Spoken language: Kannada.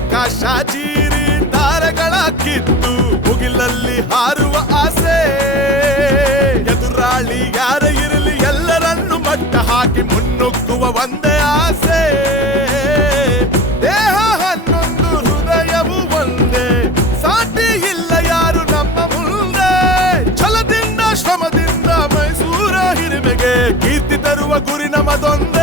ಆಕಾಶ ಚೀರಿ ತಾರೆಗಳ ಕಿತ್ತು ಮುಗಿಲಲ್ಲಿ ಹಾರುವ ಆಸೆ. ಎದುರಾಳಿ ಯಾರೇ ಇರಲಿ ಎಲ್ಲರನ್ನು ಮಟ್ಟ ಹಾಕಿ ಮುನ್ನುಗ್ಗುವ ಒಂದೇ ಆಸೆ. ದೇಹ ಹನ್ನೊಂದು ಹೃದಯವು ಒಂದೇ, ಸಾಟಿ ಇಲ್ಲ ಯಾರು ನಮ್ಮ ಮುಂದೆ. ಛಲದಿಂದ ಶ್ರಮದಿಂದ ಮೈಸೂರ ಹಿರಿಮೆಗೆ ಕೀರ್ತಿ ತರುವ ಗುರಿ ನಮ್ಮದೊಂದೇ.